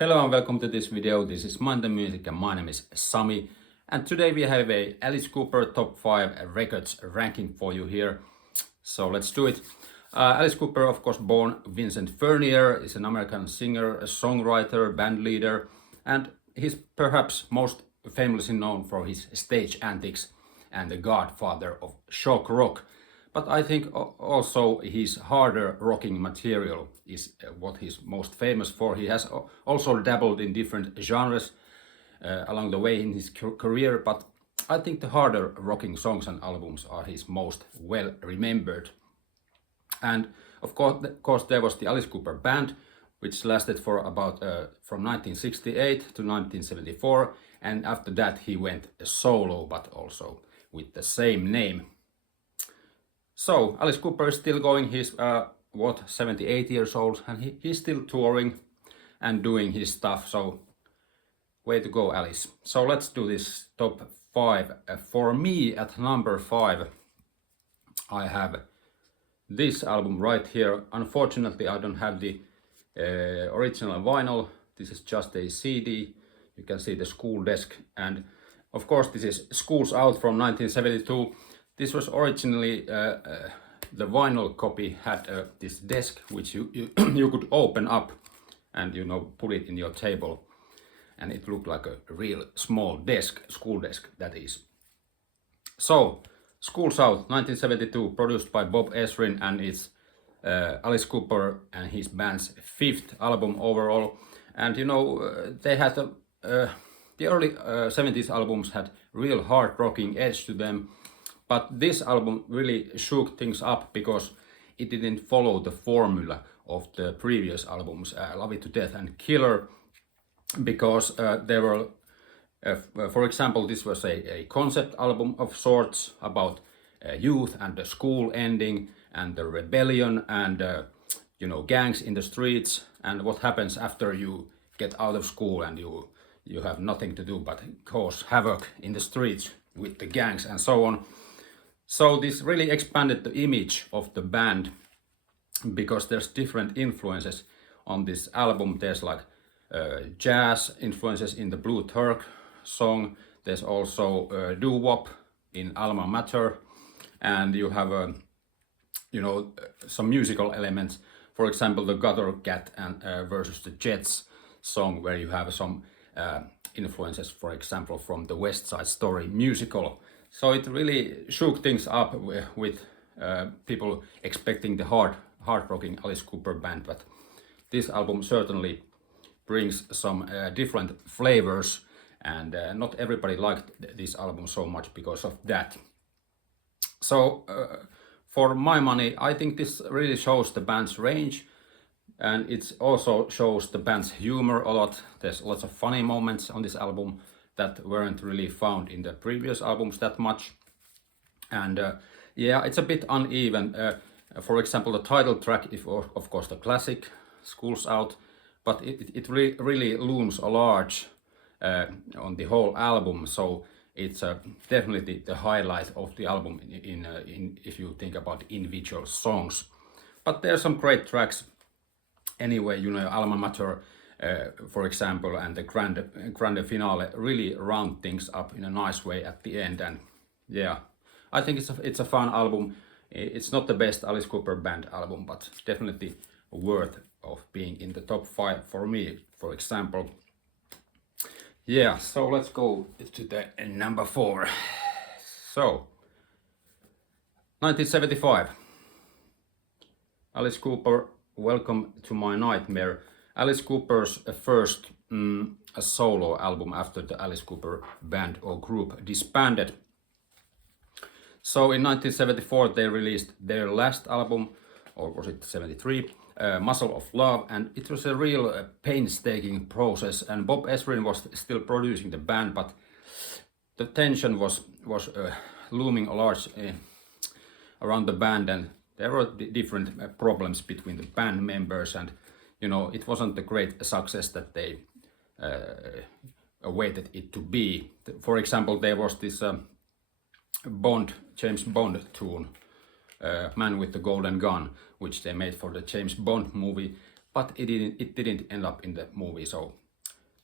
Hello and welcome to this video. This is Monday Music and my name is Sami. And today we have a Alice Cooper top 5 records ranking for you here. So let's do it. Alice Cooper, of course, born Vincent Furnier, is an American singer, a songwriter, band leader, and he's perhaps most famously known for his stage antics and the Godfather of Shock Rock. But I think also his harder rocking material is what he's most famous for. He has also dabbled in different genres along the way in his career, but I think the harder rocking songs and albums are his most well remembered. And of course there was the Alice Cooper Band, which lasted for about from 1968 to 1974, and after that he went solo, but also with the same name. So Alice Cooper is still going. He's 78 years old, and he's still touring and doing his stuff. So way to go, Alice. So let's do this top 5. For me, at number 5, I have this album right here. Unfortunately, I don't have the original vinyl. This is just a CD. You can see the School Desk, and of course this is School's Out from 1972. This was originally, the vinyl copy had this desk which you could open up and put it in your table, and it looked like a real small desk, school desk that is. So School's Out 1972, produced by Bob Ezrin, and it's Alice Cooper and his band's 5th album overall. And they had the early 70s albums had real hard rocking edge to them. But this album really shook things up because it didn't follow the formula of the previous albums, Love It to Death and Killer, because there were, for example, this was a concept album of sorts about youth and the school ending and the rebellion and gangs in the streets and what happens after you get out of school and you have nothing to do but cause havoc in the streets with the gangs and so on. So this really expanded the image of the band because there's different influences on this album. There's like jazz influences in the Blue Turk song. There's also doo-wop in Alma Mater, and you have some musical elements. For example, the Gutter Cat and versus the Jets song, where you have some influences, for example, from the West Side Story musical. So it really shook things up with people expecting the hard rocking Alice Cooper Band, but this album certainly brings some different flavors, and not everybody liked this album so much because of that. So for my money, I think this really shows the band's range, and it also shows the band's humor a lot. There's lots of funny moments on this album that weren't really found in the previous albums that much. And yeah, it's a bit uneven. For example, the title track is of course the classic, School's Out, but it really looms large on the whole album. So it's definitely the highlight of the album in if you think about individual songs. But there's some great tracks anyway, Alma Mater, for example, and the grande finale really round things up in a nice way at the end. And yeah, I think it's a fun album. It's not the best Alice Cooper Band album, but definitely worth of being in the top 5 for me, for example. Yeah, so let's go to the number 4. So 1975, Alice Cooper, Welcome to My Nightmare. Alice Cooper's first solo album after the Alice Cooper Band or group disbanded. So in 1974 they released their last album, or was it 73, Muscle of Love, and it was a real painstaking process, and Bob Ezrin was still producing the band, but the tension was looming large around the band, and there were different problems between the band members, and it wasn't the great success that they awaited it to be. For example, there was this James Bond tune, Man with the Golden Gun, which they made for the James Bond movie, but it didn't end up in the movie, so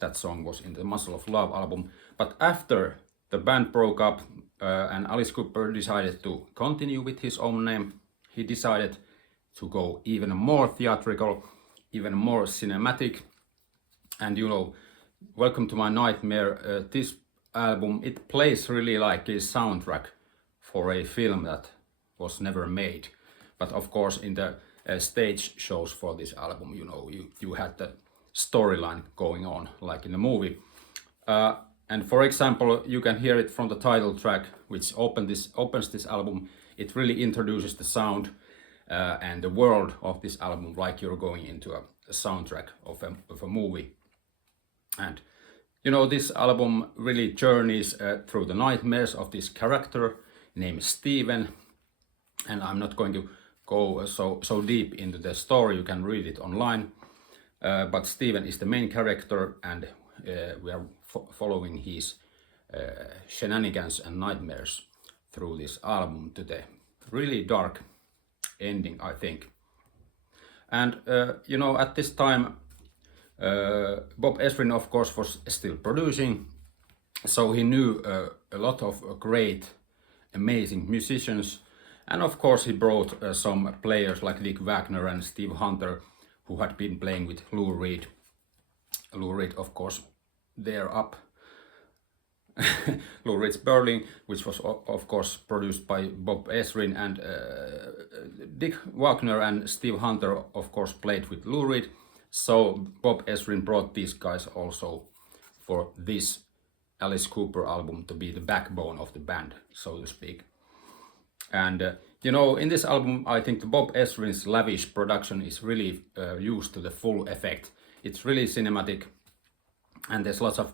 That song was in the Muscle of Love album. But after the band broke up and Alice Cooper decided to continue with his own name, he decided to go even more theatrical, even more cinematic. And you know, Welcome to My Nightmare, this album, it plays really like a soundtrack for a film that was never made. But of course, in the stage shows for this album, you know, you had the storyline going on like in the movie. And for example, you can hear it from the title track, which opens this album. It really introduces the sound and the world of this album, like you're going into a soundtrack of a movie. And you know, this album really journeys through the nightmares of this character named Steven. And I'm not going to go so deep into the story, you can read it online. But Steven is the main character, and we are following his shenanigans and nightmares through this album to the really dark ending, I think. And you know, at this time, Bob Ezrin, of course, was still producing, so he knew a lot of great, amazing musicians, and of course he brought some players like Dick Wagner and Steve Hunter, who had been playing with Lou Reed. Lou Reed, of course, they're up. Lou Reed's Berlin, which was of course produced by Bob Ezrin, and Dick Wagner and Steve Hunter, of course, played with Lou Reed. So Bob Ezrin brought these guys also for this Alice Cooper album to be the backbone of the band, so to speak. And you know, in this album, I think the Bob Ezrin's lavish production is really used to the full effect. It's really cinematic, and there's lots of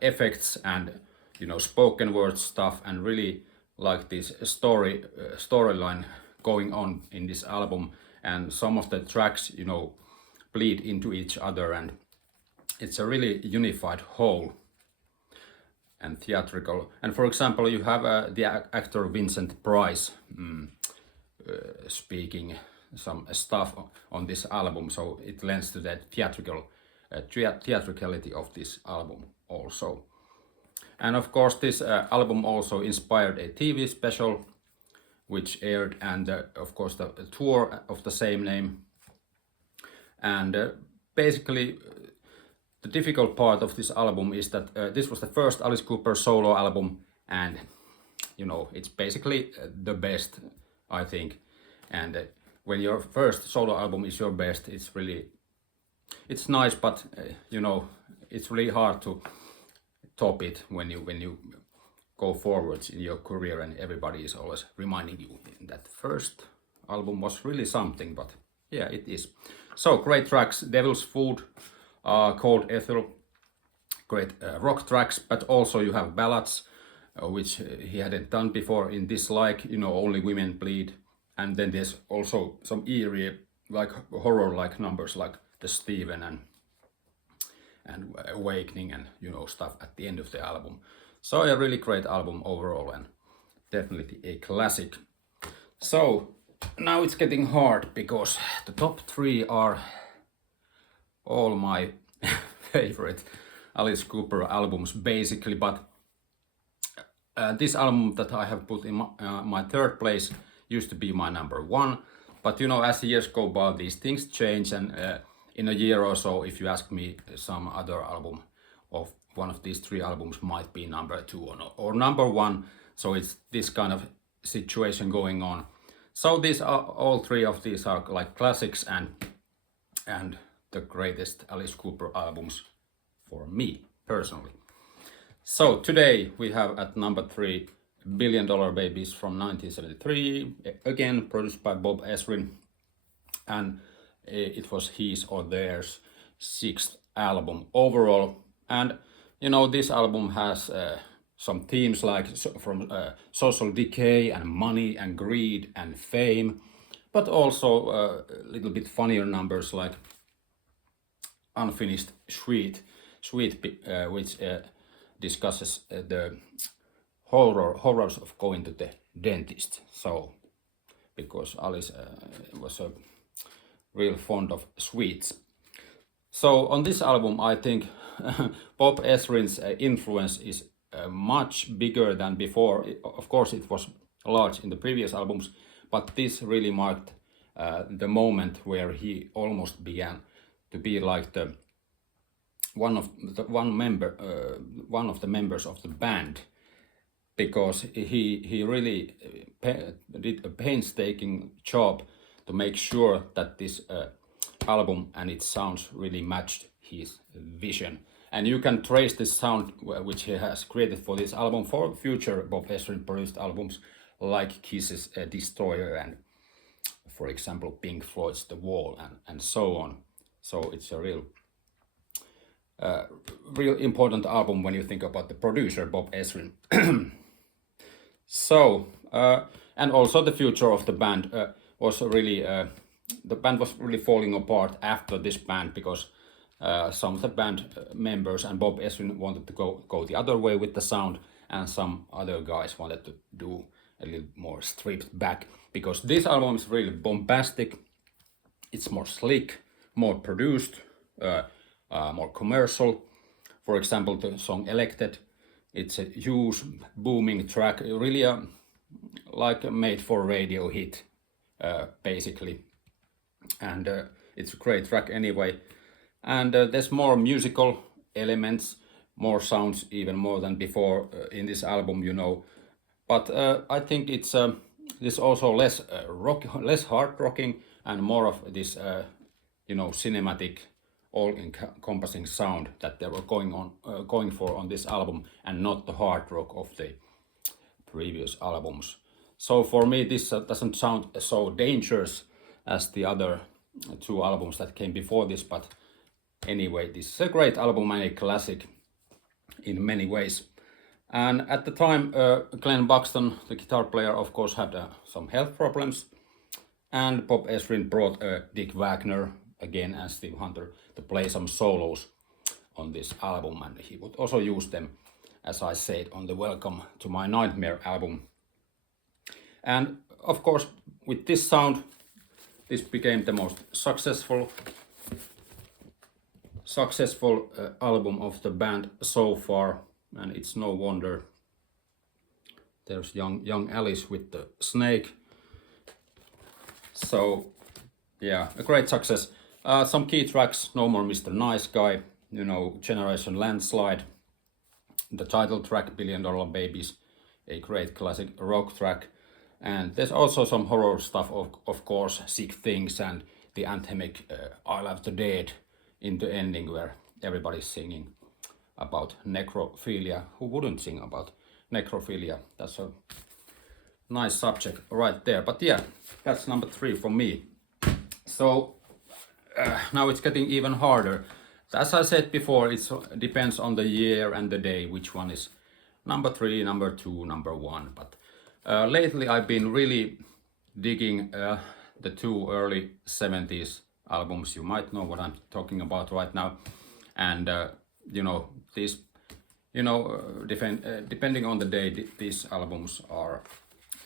effects and, you know, spoken word stuff, and really like this storyline going on in this album. And some of the tracks, you know, bleed into each other, and it's a really unified whole and theatrical. And for example, you have the actor Vincent Price speaking some stuff on this album, so it lends to the theatricality of this album also. And of course, this album also inspired a TV special which aired, and of course the tour of the same name. And basically the difficult part of this album is that this was the first Alice Cooper solo album, and you know, it's basically the best, I think. And when your first solo album is your best, it's nice, but you know, it's really hard to top it when you go forwards in your career, and everybody is always reminding you that first album was really something. But yeah, it is. So great tracks: Devil's Food, Cold Ethel, great rock tracks, but also you have ballads, which he hadn't done before in this, like, you know, Only Women Bleed. And then there's also some eerie, like horror-like numbers, like the Steven and Awakening, and, you know, stuff at the end of the album. So a really great album overall, and definitely a classic. So now it's getting hard, because the top 3 are all my favorite Alice Cooper albums basically, but this album that I have put in my 3rd place used to be my number 1. But you know, as the years go by, these things change, and in a year or so, if you ask me, some other album of one of these 3 albums might be number 2 or number 1. So it's this kind of situation going on. So these are all 3 of these are like classics and the greatest Alice Cooper albums for me personally. So today we have at number 3 $1 Billion Babies from 1973, again produced by Bob Ezrin, and it was his or theirs 6th album overall. And you know, this album has some themes like from social decay and money and greed and fame, but also a little bit funnier numbers like Unfinished Sweet, which discusses the horrors of going to the dentist. So, because Alice was a real fond of sweets. So on this album, I think Bob Ezrin's influence is much bigger than before. Of course, it was large in the previous albums, but this really marked the moment where he almost began to be like the one of the members of the band, because he really did a painstaking job to make sure that this album and its sounds really matched his vision. And you can trace this sound which he has created for this album for future Bob Ezrin produced albums like Kiss's Destroyer and, for example, Pink Floyd's The Wall and so on. So it's a real important album when you think about the producer Bob Ezrin. So, and also the future of the band was really, the band was really falling apart after this band, because some of the band members and Bob Ezrin wanted to go the other way with the sound, and some other guys wanted to do a little more stripped back, because this album is really bombastic, it's more slick, more produced, more commercial. For example, the song Elected, it's a huge booming track, really like a made for radio hit, basically. And it's a great track anyway. And there's more musical elements, more sounds, even more than before in this album, you know. But I think it's also less less hard rocking, and more of this, cinematic, all-encompassing sound that they were going for on this album, and not the hard rock of the previous albums. So for me, this doesn't sound so dangerous as the other two albums that came before this, but anyway, this is a great album and a classic in many ways. And at the time, Glenn Buxton, the guitar player, of course, had some health problems, and Bob Ezrin brought Dick Wagner again and Steve Hunter to play some solos on this album, and he would also use them, as I said, on the Welcome to My Nightmare album. And of course, with this sound, this became the most successful album of the band so far, and it's no wonder. There's young Alice with the snake. So yeah, a great success. Some key tracks: No More Mr. Nice Guy, Generation Landslide, the title track Billion Dollar Babies, a great classic rock track. And there's also some horror stuff, of course, Sick Things, and the anthemic I Love the Dead in the ending, where everybody's singing about necrophilia. Who wouldn't sing about necrophilia? That's a nice subject right there. But yeah, that's number 3 for me. So now it's getting even harder. As I said before, it depends on the year and the day which one is number 3, number 2, number 1. But lately I've been really digging the 2 early 70s albums. You might know what I'm talking about right now. And these, depending on the day, these albums are,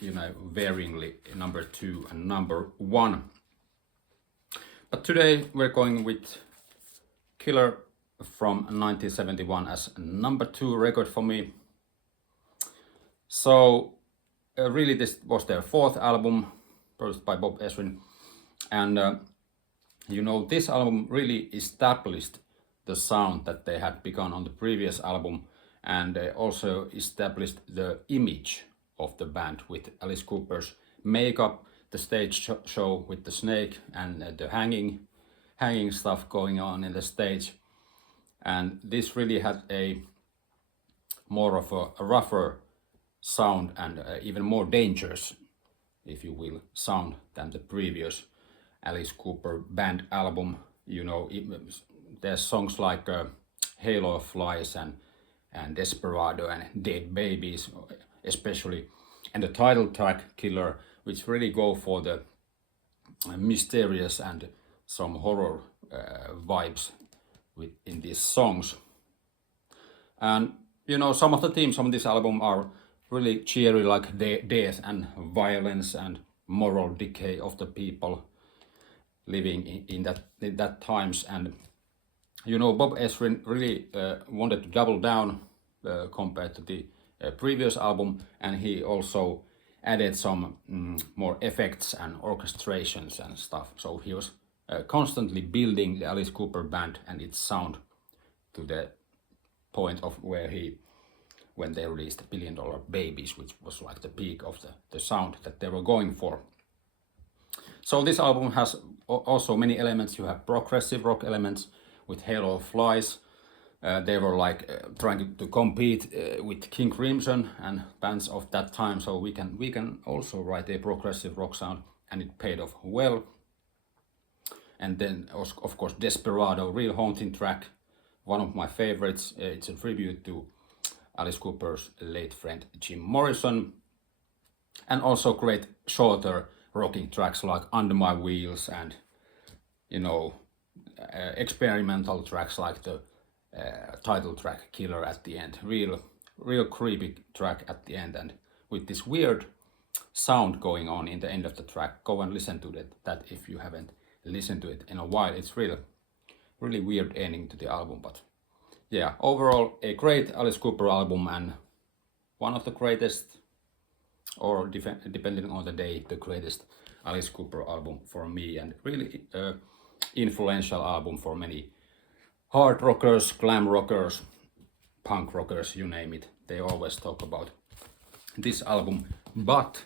varyingly number 2 and number 1. But today we're going with Killer from 1971 as number 2 record for me. So really this was their 4th album, produced by Bob Ezrin. And this album really established the sound that they had begun on the previous album, and they also established the image of the band with Alice Cooper's makeup, the stage show with the snake, and the hanging stuff going on in the stage. And this really had a more of a rougher sound, and even more dangerous, if you will, sound than the previous Alice Cooper band album. There's songs like Halo of Flies and Desperado and Dead Babies especially, and the title track Killer, which really go for the mysterious and some horror vibes in these songs. And some of the themes on this album are really cheery, like death and violence and moral decay of the people living in that times. And You know, Bob Ezrin really wanted to double down compared to the previous album, and he also added some more effects and orchestrations and stuff. So he was constantly building the Alice Cooper band and its sound to the point of where he, when they released Billion Dollar Babies, which was like the peak of the sound that they were going for. So this album has also many elements. You have progressive rock elements with Halo of Flies. They were like trying to compete with King Crimson and bands of that time. So we can also write a progressive rock sound, and it paid off well. And then of course Desperado, real haunting track, one of my favorites. It's a tribute to Alice Cooper's late friend Jim Morrison. And also great shorter rocking tracks like Under My Wheels, and you know, experimental tracks like the title track Killer at the end. Real creepy track at the end, and with this weird sound going on in the end of the track. Go and listen to that if you haven't listened to it in a while. It's really weird ending to the album, but yeah, overall a great Alice Cooper album, and one of the greatest, or depending on the day, the greatest Alice Cooper album for me, and really influential album for many hard rockers, glam rockers, punk rockers, you name it. They always talk about this album, but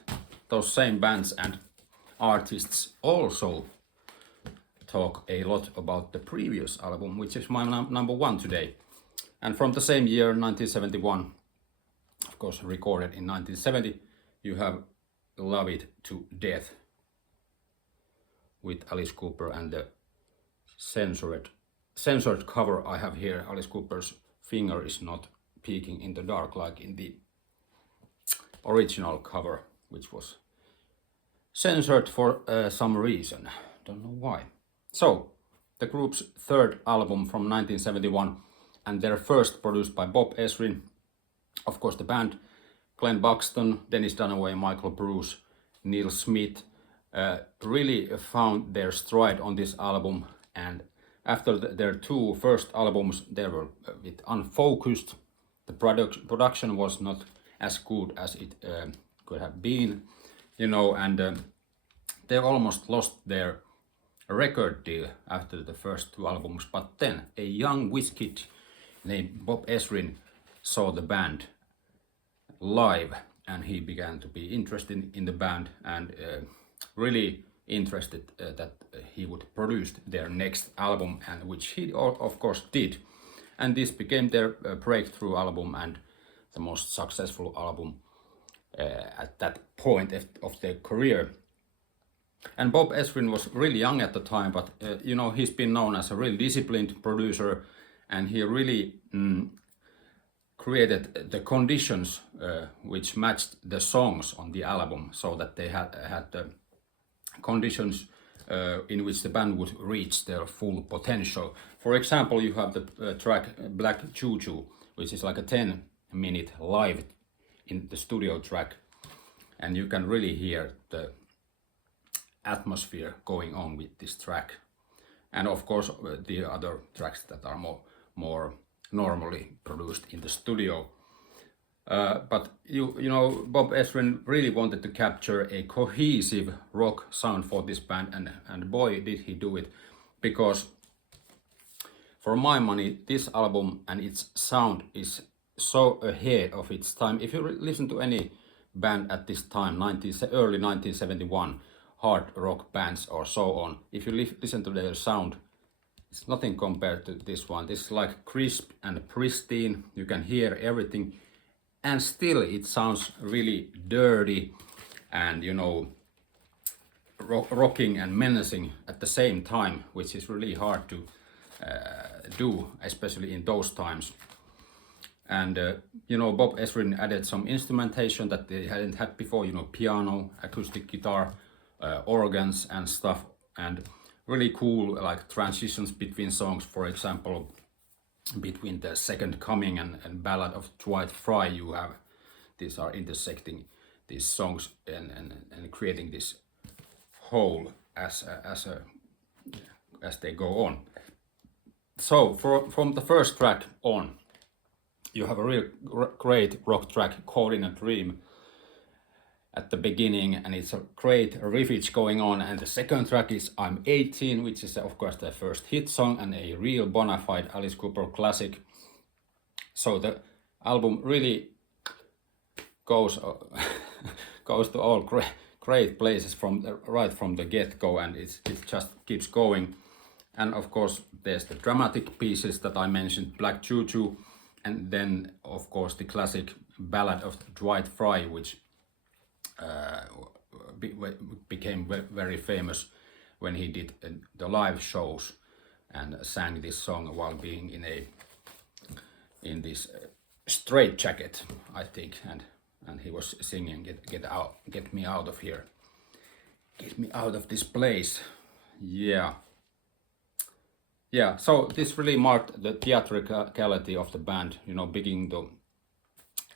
those same bands and artists also talk a lot about the previous album, which is my number one today. And from the same year, 1971, of course recorded in 1970, you have Love It to Death with Alice Cooper, and the censored cover I have here. Alice Cooper's finger is not peeking in the dark like in the original cover, which was censored for some reason. Don't know why. So, the group's third album from 1971, and their first produced by Bob Ezrin. Of course, the band, Glenn Buxton, Dennis Dunaway, Michael Bruce, Neil Smith, really found their stride on this album. And after their two first albums, they were a bit unfocused. The production was not as good as it could have been, you know, and they almost lost their record deal after the first two albums. But then a young whiz kid named Bob Ezrin saw the band live, and he began to be interested in the band, and really interested that he would produce their next album, and which he of course did. And this became their breakthrough album and the most successful album at that point of their career. And Bob Ezrin was really young at the time, but you know, he's been known as a really disciplined producer, and he really created the conditions which matched the songs on the album, so that they had the conditions in which the band would reach their full potential. For example, you have the track Black Choo-Choo, which is like a 10-minute live in the studio track, and you can really hear the atmosphere going on with this track. And of course the other tracks that are more normally produced in the studio. But you know, Bob Ezrin really wanted to capture a cohesive rock sound for this band, and boy did he do it, because for my money this album and its sound is so ahead of its time. If you listen to any band at this time, early 1971, hard rock bands or so on, if you listen to their sound, it's nothing compared to this one. This is like crisp and pristine, you can hear everything, and still it sounds really dirty and, you know, rocking and menacing at the same time, which is really hard to do, especially in those times. And you know, Bob Ezrin added some instrumentation that they hadn't had before, you know, piano, acoustic guitar, organs and stuff, and really cool like transitions between songs. For example, between the Second Coming and Ballad of Dwight Fry, you have these are intersecting these songs and creating this whole as they go on. So from the first track on, you have a real great rock track, Caught in a Dream, at the beginning, and it's a great riffage going on. And the second track is I'm 18, which is of course the first hit song and a real bona fide Alice Cooper classic. So the album really goes goes to all great places right from the get-go, and it just keeps going. And of course there's the dramatic pieces that I mentioned, Black Juju, and then of course the classic ballad of Dwight Fry, which became very famous when he did the live shows and sang this song while being in this straight jacket, I think, and he was singing get me out of here, get me out of this place. Yeah, so this really marked the theatricality of the band, you know, beginning to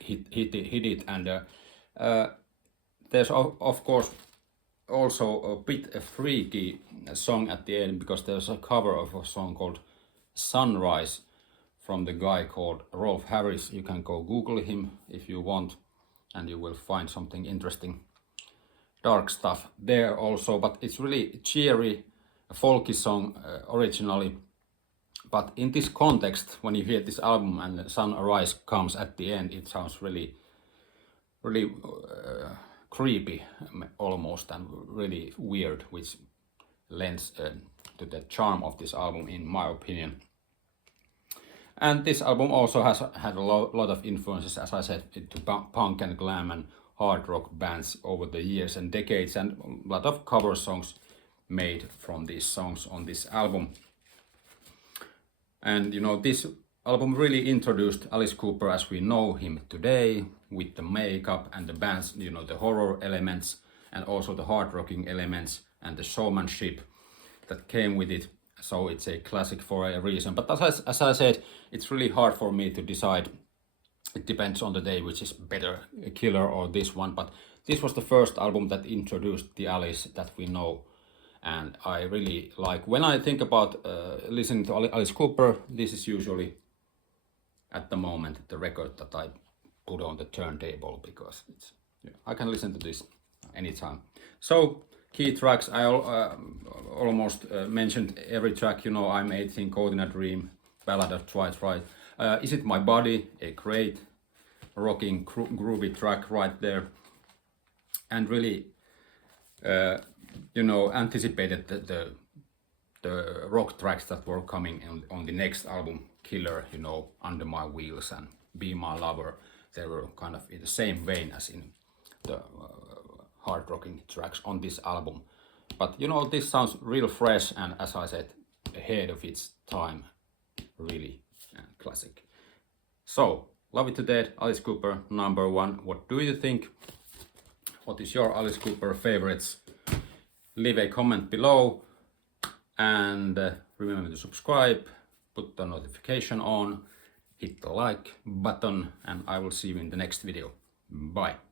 hit it. And there's of course also a bit a freaky song at the end, because there's a cover of a song called Sunrise from the guy called Rolf Harris. You can go Google him if you want, and you will find something interesting, dark stuff there also. But it's really cheery, a folky song originally, but in this context, when you hear this album and the Sunrise comes at the end, it sounds really creepy almost, and really weird, which lends to the charm of this album, in my opinion. And this album also has had a lot of influences, as I said, to punk and glam and hard rock bands over the years and decades, and a lot of cover songs made from these songs on this album. And you know, this album really introduced Alice Cooper as we know him today, with the makeup and the band's, you know, the horror elements and also the hard rocking elements and the showmanship that came with it. So it's a classic for a reason. But as I said, it's really hard for me to decide. It depends on the day which is better, Killer or this one. But this was the first album that introduced the Alice that we know. And I really like, when I think about listening to Alice Cooper, this is usually at the moment the record that I put on the turntable, because it's, I can listen to this anytime. So key tracks, I almost mentioned every track, you know, I'm 18, Caught in a Dream, Ballad of Dwight Fry. Is It My Body, a great rocking groovy track right there, and really you know, anticipated the rock tracks that were coming on the next album, Killer, you know, Under My Wheels and Be My Lover. They were kind of in the same vein as in the hard rocking tracks on this album. But you know, this sounds real fresh and, as I said, ahead of its time, really classic. So, Love It to Death, Alice Cooper, #1. What do you think? What is your Alice Cooper favorites? Leave a comment below, and remember to subscribe, put the notification on, hit the like button, and I will see you in the next video. Bye.